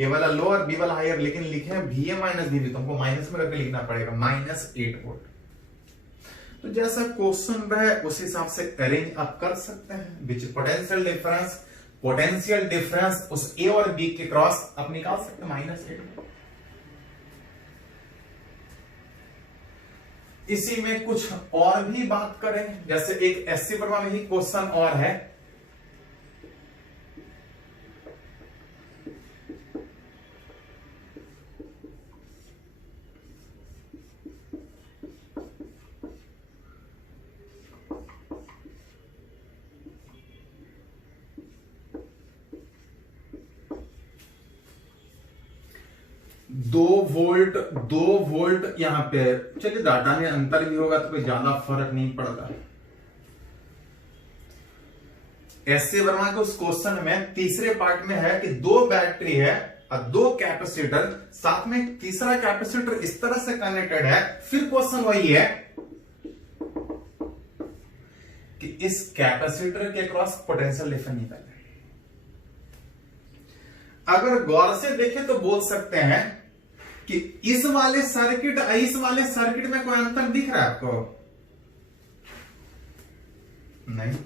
ए वाला लोअर बी वाला हाइयर, लेकिन लिखे हैं VA माइनस VB, तो हमको माइनस में करके लिखना पड़ेगा -8 वोल्ट। तो जैसा क्वेश्चन रहे उस हिसाब से अरेंज आप कर सकते हैं। विच पोटेंशियल डिफरेंस उस ए और बी के क्रॉस आप निकाल सकते हैं -8। इसी में कुछ और भी बात करें, जैसे एक SC वर्मा में ही क्वेश्चन और है। दो वोल्ट यहां पे, चलिए डाटा में अंतर भी होगा तो कोई ज्यादा फर्क नहीं पड़ता। SC वर्मा के उस क्वेश्चन में तीसरे पार्ट में है कि 2 बैटरी है और 2 कैपेसिटर, साथ में तीसरा कैपेसिटर इस तरह से कनेक्टेड है। फिर क्वेश्चन वही है कि इस कैपेसिटर के क्रॉस पोटेंशियल डिफरेंस निकालें। अगर गौर से देखें तो बोल सकते हैं कि इस वाले सर्किट में कोई अंतर दिख रहा है आपको? नहीं।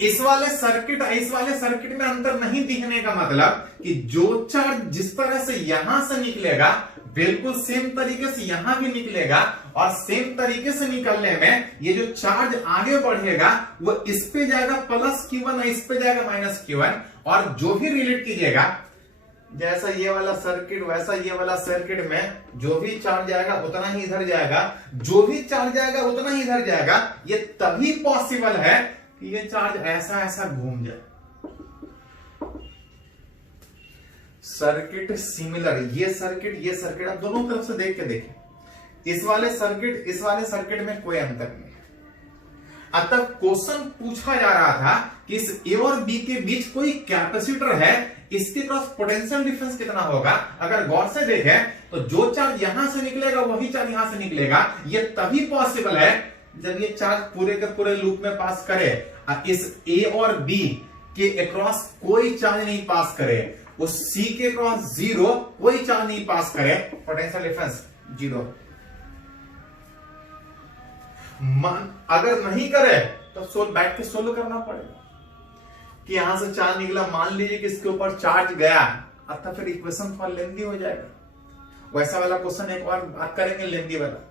इस वाले सर्किट में अंतर नहीं दिखने का मतलब कि जो चार्ज जिस तरह से यहां से निकलेगा बिल्कुल सेम तरीके से यहां भी निकलेगा, और सेम तरीके से निकलने में ये जो चार्ज आगे बढ़ेगा वो इस पे जाएगा प्लस Q1 और इस पे जाएगा माइनस Q1, और जो भी रिलेट कीजिएगा जैसा ये वाला सर्किट वैसा ये वाला सर्किट में जो भी चार्ज जाएगा उतना ही इधर जाएगा, जो भी चार्ज जाएगा उतना ही इधर जाएगा। ये तभी पॉसिबल है कि ये चार्ज ऐसा ऐसा घूम जाए। सर्किट सिमिलर, ये सर्किट आप दोनों तरफ से देख के देखें। इस वाले सर्किट में कोई अंतर नहीं है। अतः क्वेश्चन पूछा जा रहा था कि इस ए और बी के बीच कोई कैपेसिटर है, इसके क्रॉस पोटेंशियल डिफरेंस कितना होगा। अगर गौर से देखें तो जो चार्ज यहां से निकलेगा वही चार्ज यहां से निकलेगा। ये तभी पॉसिबल है जब ये चार्ज पूरे के पूरे लूप में पास करे, इस ए और बी के अक्रॉस कोई चार्ज नहीं पास करे, उस सी के क्रॉस जीरो कोई चार्ज नहीं पास करे, पोटेंशियल डिफरेंस जीरो। अगर नहीं करे तो बैठ के सोल्व करना पड़ेगा कि यहां से चार्ज निकला, मान लीजिए कि इसके ऊपर चार्ज गया, अतः फिर इक्वेशन थोड़ा लेंदी हो जाएगा। वैसा वाला क्वेश्चन एक और बात करेंगे लेंदी वाला।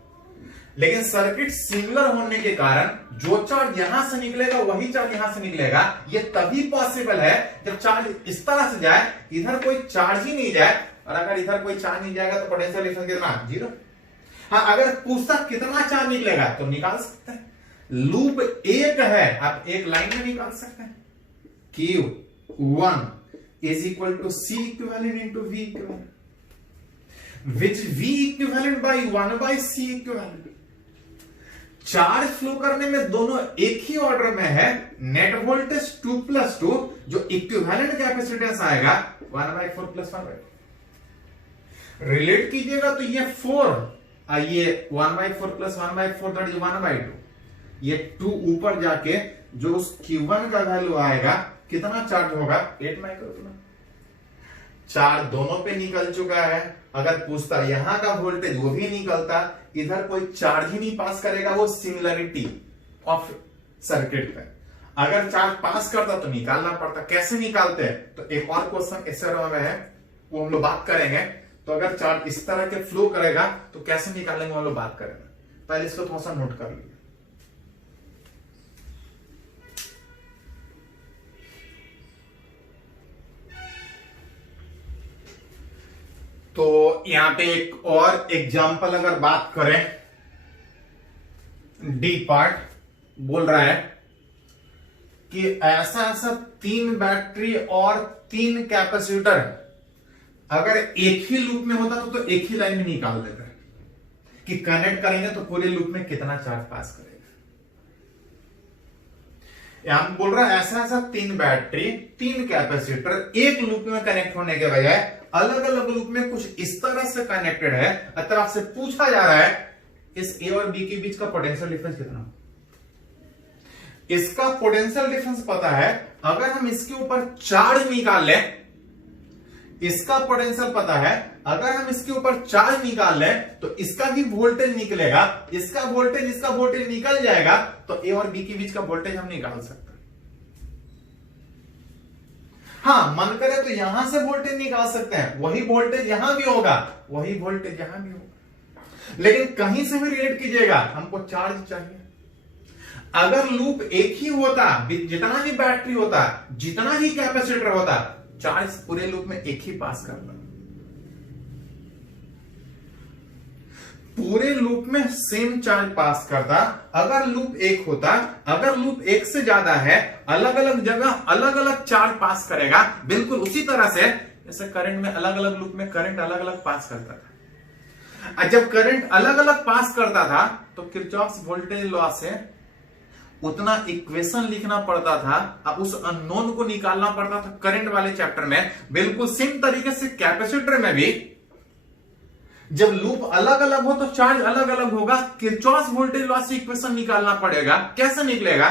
लेकिन सर्किट सिमिलर होने के कारण जो चार्ज यहां से निकलेगा वही चार्ज यहां से निकलेगा। ये तभी पॉसिबल है जब चार्ज इस तरह से जाए, इधर कोई चार्ज ही नहीं जाए, और अगर इधर कोई चार्ज नहीं जाएगा तो पोटेंशियल डिफरेंस कितना? जीरो। हाँ, अगर पूछता कितना चार्ज निकलेगा तो निकाल सकते हैं। लूप एक है, आप एक लाइन में निकाल सकते हैं। Q1 is equal to C equivalent into V equivalent, which V equivalent by 1 by C equivalent। Charge flow करने में दोनों एक ही ऑर्डर में है। नेट वोल्टेज 2+2, जो इक्विवेलेंट कैपेसिटेंस आएगा 1/4 + 1/2। रिलेट कीजिएगा तो ये 4, ये 1/4 + 1/4 दैट इज 1/2। ये 2 ऊपर जाके जो उस Q1 का वैल्यू आएगा कितना चार्ज होगा? 8 माइक्रोकूलम। चार्ज दोनों पे निकल चुका है। अगर पूछता यहां का वोल्टेज, वो भी निकलता, इधर कोई चार्ज ही नहीं पास करेगा, वो सिमिलरिटी ऑफ सर्किट पे। अगर चार्ज पास करता तो निकालना पड़ता। कैसे निकालते हैं तो एक और क्वेश्चन इस में है, वो हम लोग बात करेंगे। तो अगर चार्ज इस तरह के फ्लो करेगा तो कैसे निकालेंगे हम लोग बात करेंगे। पहले इसको थोड़ा सा नोट कर लीजिए। तो यहां पे एक और एग्जांपल अगर बात करें, डी पार्ट बोल रहा है कि ऐसा 3 बैटरी और 3 कैपेसिटर अगर एक ही लूप में होता तो एक ही लाइन में निकाल देता है कि कनेक्ट करेंगे तो पूरे लूप में कितना चार्ज पास करेगा। यहां बोल रहा है ऐसा 3 बैटरी 3 कैपेसिटर एक लूप में कनेक्ट होने के बजाय अलग अलग लूप में कुछ इस तरह से कनेक्टेड है। अतः आपसे पूछा जा रहा है इस ए और बी के बीच का पोटेंशियल डिफरेंस कितना। इसका पोटेंशियल डिफरेंस पता है। अगर हम इसके ऊपर चार्ज निकाल लें, इसका पोटेंशियल पता है। अगर हम इसके ऊपर चार्ज निकाल लें तो इसका भी वोल्टेज निकलेगा, इसका वोल्टेज निकल जाएगा, तो ए और बी के बीच का वोल्टेज हम निकाल सकते हैं। हाँ, मन करे तो यहां से वोल्टेज निकाल सकते हैं, वही वोल्टेज यहां भी होगा, वही वोल्टेज यहां भी होगा। लेकिन कहीं से भी रिलेट कीजिएगा, हमको चार्ज चाहिए। अगर लूप एक ही होता, जितना भी बैटरी होता, जितना ही कैपेसिटर होता, चार्ज पूरे लूप में एक ही पास करता, पूरे लूप में सेम चार्ज पास करता। अगर लूप एक होता, अगर लूप एक से ज्यादा है, अलग अलग जगह अलग अलग चार्ज पास करेगा। बिल्कुल उसी तरह से जैसे करंट में अलग अलग लूप में करंट अलग अलग पास करता था। जब करंट अलग अलग पास करता था तो किरचॉफ्स वोल्टेज लॉ से उतना इक्वेशन लिखना पड़ता था, अब उस अननोन को निकालना पड़ता था करंट वाले चैप्टर में। बिल्कुल सेम तरीके से कैपेसिटर में भी जब लूप अलग अलग हो तो चार्ज अलग अलग होगा। किरचॉफ्स वोल्टेज लॉ से इक्वेशन निकालना पड़ेगा। कैसे निकलेगा?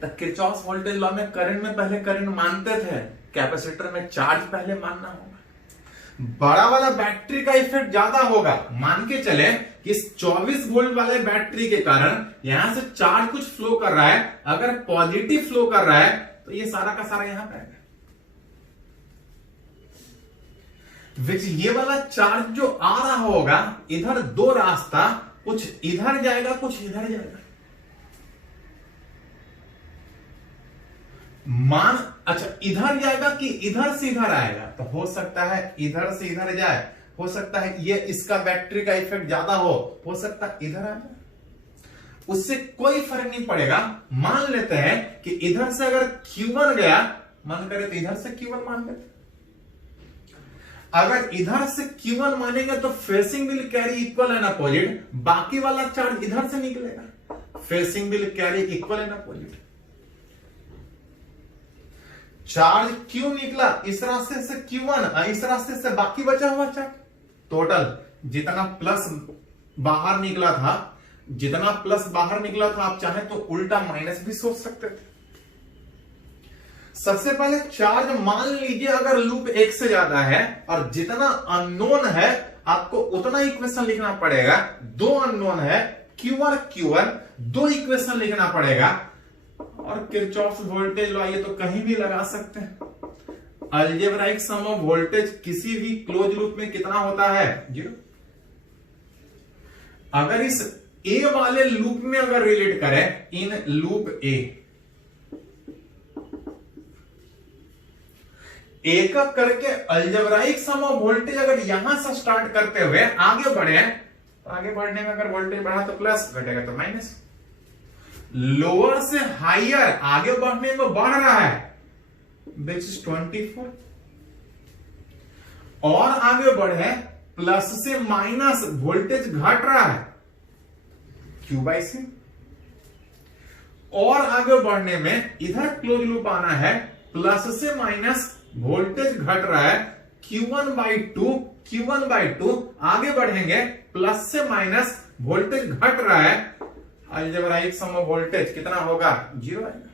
तो किरचॉफ्स वोल्टेज लॉ में करंट में पहले करंट मानते थे, कैपेसिटर में चार्ज पहले मानना होगा। बड़ा वाला बैटरी का इफेक्ट ज्यादा होगा। मान के चले कि इस 24 वोल्ट वाले बैटरी के कारण यहां से चार्ज कुछ फ्लो कर रहा है, अगर पॉजिटिव फ्लो कर रहा है तो ये सारा का सारा यहां पे आएगा। ये वाला चार्ज जो आ रहा होगा, इधर दो रास्ता, कुछ इधर जाएगा कुछ इधर जाएगा। मान अच्छा इधर जाएगा कि इधर से इधर आएगा, तो हो सकता है इधर से इधर जाए, हो सकता है ये इसका बैटरी का इफेक्ट ज्यादा हो सकता है इधर आ जाए, उससे कोई फर्क नहीं पड़ेगा। मान लेते हैं कि इधर से अगर Q1 गया, मन करे तो इधर से Q1 मान लेते। अगर इधर से Q1 मानेंगे तो facing will carry equal and opposite, बाकी वाला चार्ज इधर से निकलेगा, facing will carry equal and opposite. Charge क्यों निकला इस रास्ते से Q1, इस रास्ते से बाकी बचा हुआ चार्ज, टोटल जितना प्लस बाहर निकला था, जितना प्लस बाहर निकला था, आप चाहे तो उल्टा माइनस भी सोच सकते थे। सबसे पहले चार्ज मान लीजिए अगर लूप 1 से ज्यादा है और जितना अननोन है आपको उतना इक्वेशन लिखना पड़ेगा। दो अननोन है Q और Q1, दो इक्वेशन लिखना पड़ेगा। और किरचॉफ्स वोल्टेज लॉ ये तो कहीं भी लगा सकते हैं। अलजेब्राइक सम ऑफ वोल्टेज किसी भी क्लोज लूप में कितना होता है, 0। अगर इस ए वाले लूप में अगर रिलेट करें, इन लूप एक करके अलजेब्राइक सम ऑफ वोल्टेज अगर यहां से स्टार्ट करते हुए आगे बढ़े, तो आगे बढ़ने में अगर वोल्टेज बढ़ा तो प्लस, घटेगा तो माइनस। लोअर से हायर आगे बढ़ने में बढ़ रहा है, विच इज 24, और आगे बढ़े प्लस से माइनस वोल्टेज घट रहा है, Q/C। और आगे बढ़ने में इधर क्लोज लूप आना है, प्लस से माइनस वोल्टेज घट रहा है, Q1/2, Q1/2। आगे बढ़ेंगे प्लस से माइनस वोल्टेज घट रहा है, अलजेब्राइक सम ऑफ वोल्टेज कितना होगा, 0 आएगा।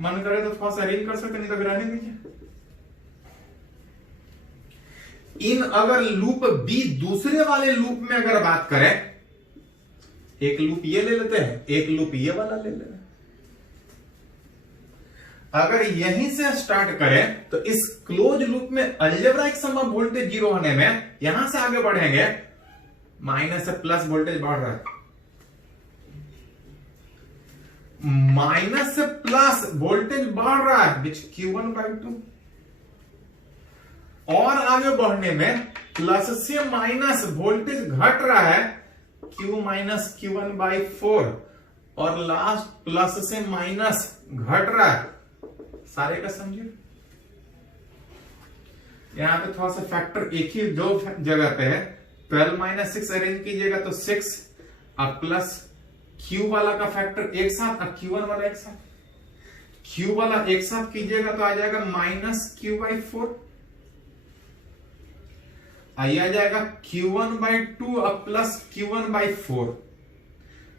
मन करे तो थोड़ा सा अरेंज कर सकते, नहीं तो गिराने दीजिए। इन अगर लूप बी दूसरे वाले लूप में अगर बात करें, एक लूप ये ले लेते हैं, एक लूप ये वाला ले लेते हैं। अगर यहीं से स्टार्ट करें तो इस क्लोज लूप में अलजेब्राइक सम ऑफ वोल्टेज 0 होने में यहां से आगे बढ़ेंगे, माइनस से प्लस वोल्टेज बढ़ रहा है, माइनस से प्लस वोल्टेज बढ़ रहा है, विच Q1/2। और आगे बढ़ने में प्लस से माइनस वोल्टेज घट रहा है, Q-Q1/4। और लास्ट प्लस से माइनस घट रहा है, सारे का समझिए। यहां पे थोड़ा सा फैक्टर एक ही दो जगह पे है, 12 - 6 अरेंज कीजिएगा तो 6, अब प्लस Q वाला का फैक्टर एक साथ, अब Q1 वाला एक साथ, Q वाला एक साथ कीजिएगा तो आ जाएगा -Q/4। आइए आ जाएगा Q1/2 अब plus Q1/4,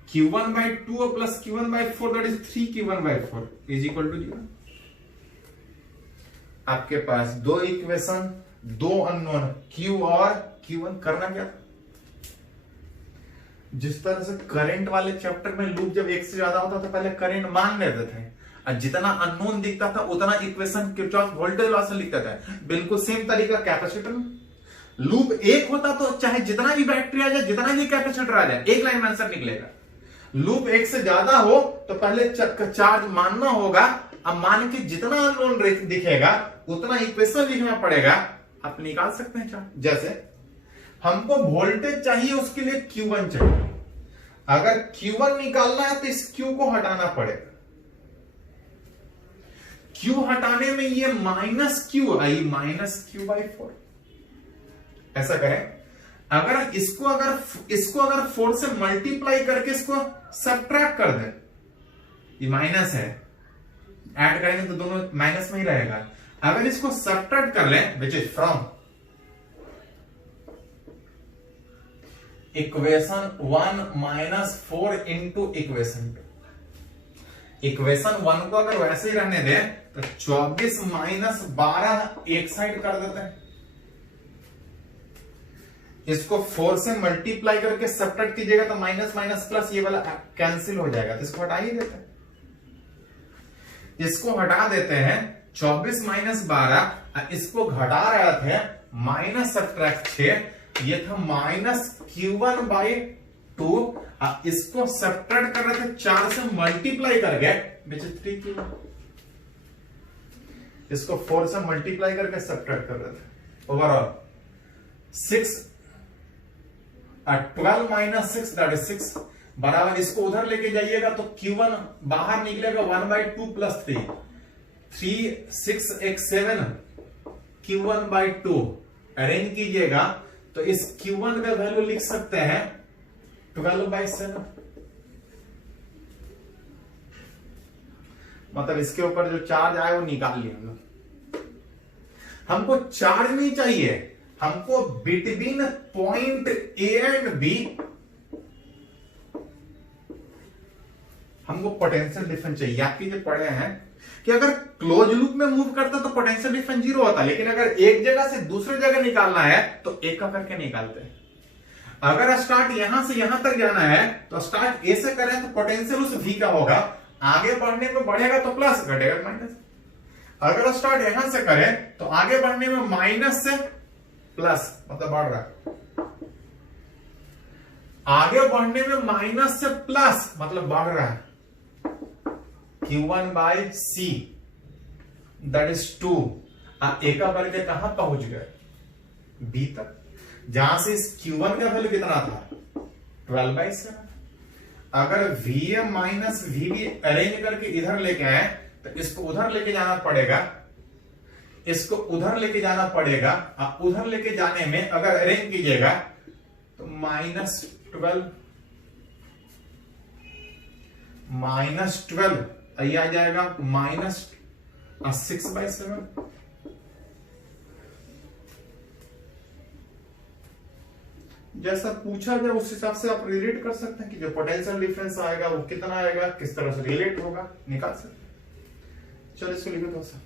Q1/2 plus Q1/4 that is 3Q1/4 is equal to 0। आपके पास दो इक्वेशन, दो अननोन Q और Q1। करना क्या था, जिस तरह से करंट वाले चैप्टर में लूप जब 1 से ज्यादा होता था पहले करंट मान लेते थे, और जितना अननोन दिखता था उतना इक्वेशन किरचॉफ वोल्टेज लॉ से लिखते थे। बिल्कुल सेम तरीका कैपेसिटर में, लूप 1 होता तो चाहे जितना भी बैटरी आ जाए, जितना भी कैपेसिटर आ जाए, एक लाइन में आंसर निकलेगा। लूप 1 से ज्यादा हो तो पहले चार्ज मानना होगा, अब मान के जितना अननोन दिखेगा उतना इक्वेशन लिखना पड़ेगा, आप निकाल सकते हैं चार्ज। जैसे हमको वोल्टेज चाहिए, उसके लिए Q1 चाहिए, अगर Q1 निकालना है तो इस Q को हटाना पड़ेगा। Q हटाने में ये -Q आई, -Q/4। ऐसा करें, अगर इसको अगर 4 से मल्टीप्लाई करके इसको सब्ट्रैक्ट कर दे, ये माइनस है, ऐड करेंगे तो दोनों माइनस में ही रहेगा। अगर इसको सब्ट्रैक्ट कर लें, which is from equation 1 - 4 into equation 2। Equation 1 को अगर वैसे ही रहने दें तो 24 - 12 एक साइड कर देते हैं, इसको 4 से मल्टीप्लाई करके सब्ट्रैक्ट कीजिएगा तो माइनस माइनस प्लस ये वाला कैंसिल हो जाएगा, तो इसको हटा ही देते हैं। इसको हटा देते हैं 24 माइनस 12, इसको घटा रहे थे माइनस सब्ट्रैक्ट 6, ये था माइनस Q1 बाई 2, इसको सब्ट्रैक्ट कर रहे थे 4 से मल्टीप्लाई करके विच इज 3Q1, इसको 4 से मल्टीप्लाई करके सब्ट्रैक्ट कर रहे थे। ओवरऑल 12 माइनस 6 दैट इज 6 बराबर, इसको उधर लेके जाइएगा तो Q1 बाहर निकलेगा 1/2 प्लस 3, 3 6 1 7 Q1 बाई 2 अरेंज कीजिएगा तो इस Q1 का वैल्यू लिख सकते हैं 12/7, मतलब इसके ऊपर जो चार्ज आए वो निकाल लिया। हमको चार्ज नहीं चाहिए, हमको between point A and B हमको पोटेंशियल डिफरेंस चाहिए। आपके जो पढ़े हैं कि अगर क्लोज लूप में मूव करता तो पोटेंशियल डिफरेंस 0 होता, लेकिन अगर एक जगह से दूसरी जगह निकालना है तो एक का करके निकालते हैं। अगर स्टार्ट यहां से यहां तक जाना है तो स्टार्ट ए से करें तो पोटेंशियल उस V का होगा, आगे बढ़ने में बढ़ेगा तो प्लस, घटेगा माइनस। अगर स्टार्ट यहां से करें तो आगे बढ़ने में माइनस से प्लस, मतलब बढ़ रहा है, आगे बढ़ने में माइनस से प्लस मतलब बढ़ रहा है। Q1 by C that is 2, एक करके कहां पहुंच गए B तक, जहां से इस Q1 का वैल्यू कितना था 12/7। अगर VM माइनस VB अरेंज करके इधर लेके आए तो इसको उधर लेके जाना पड़ेगा, इसको उधर लेके जाना पड़ेगा, उधर लेके जाने में अगर अरेंज कीजिएगा तो -12 ये आ जाएगा -6/7। जैसा पूछा जाए उस हिसाब से आप रिलेट कर सकते हैं कि जो पोटेंशियल डिफरेंस आएगा वो कितना आएगा, किस तरह से रिलेट होगा, निकाल सकते हैं। चलो इसको लिखो दोस्तों।